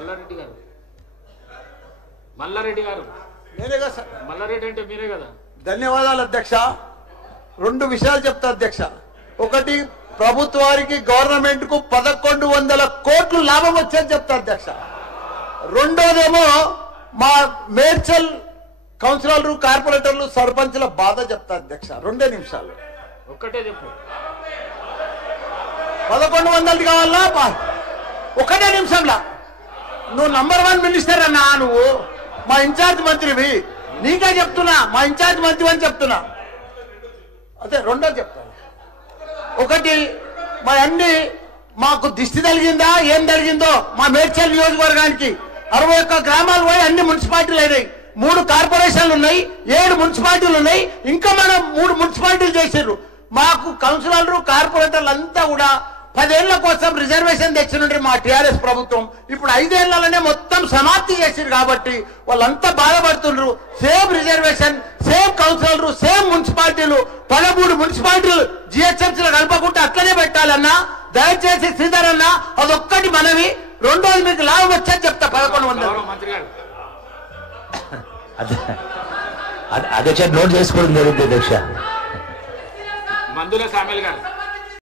మల్లారెడ్డి గారు మల్లారెడ్డి గారు నేనే కదా సార్. మల్లారెడ్డి అంటే మీరే కదా. ధన్యవాదాలు అధ్యక్ష. రెండు విషయాలు చెప్తా అధ్యక్ష. ఒకటి, ప్రభుత్వానికి గవర్నమెంట్ కు 1100 కోట్లు లాభం వచ్చేది చెప్తా అధ్యక్ష. రెండోదేమో మా మేడ్చల్ కౌన్సిలర్లు, కార్పొరేటర్లు, సర్పంచ్ల బాధ చెప్తా అధ్యక్ష. 2 నిమిషాలు. ఒక్కటే చెప్పు. 1100 కావాలా? 1 నిమిషంలా. నువ్వు నంబర్ 1 మినిస్టర్ అన్నా, నువ్వు మా ఇన్ఛార్జ్ మంత్రివి, నీకే చెప్తున్నా, మా ఇన్ఛార్జ్ మంత్రి అని చెప్తున్నా. అదే రెండోది చెప్తాను. ఒకటి, మా అన్ని మాకు దిష్టి తగిలిందా ఏం తగిలిందో మా మేడ్చల్ నియోజకవర్గానికి 61 గ్రామాలు పోయి అన్ని మున్సిపాలిటీలు అయినాయి. 3 కార్పొరేషన్లు ఉన్నాయి, 7 మున్సిపాలిటీలు ఉన్నాయి. ఇంకా మనం 3 మున్సిపాలిటీలు చేసారు. మాకు కౌన్సిలర్లు, కార్పొరేటర్లు అంతా కూడా 10 ఏళ్ల కోసం రిజర్వేషన్ తెచ్చినంటే మా టీఆర్ఎస్ ప్రభుత్వం ఇప్పుడు 5 ఏళ్లలోనే మొత్తం సమాప్తి చేసారు. కాబట్టి వాళ్ళంతా బాధపడుతున్నారు. సేమ్ రిజర్వేషన్, సేమ్ కౌన్సిలర్లు, సేమ్ మున్సిపాలిటీలు, 13 మున్సిపాలిటీలు జిహెచ్ఎంసీలో కలపకుండా అట్లనే పెట్టాలన్నా. దయచేసి శ్రీధర్ అన్న అదొక్కటి మనవి. రెండోది మీకు లాభం వచ్చేది చెప్తా. 1100 మంత్రి గారు అధ్యక్ష నోట్ చేసుకోవడం జరిగింది అధ్యక్ష. మందుల సామెల్ గారు.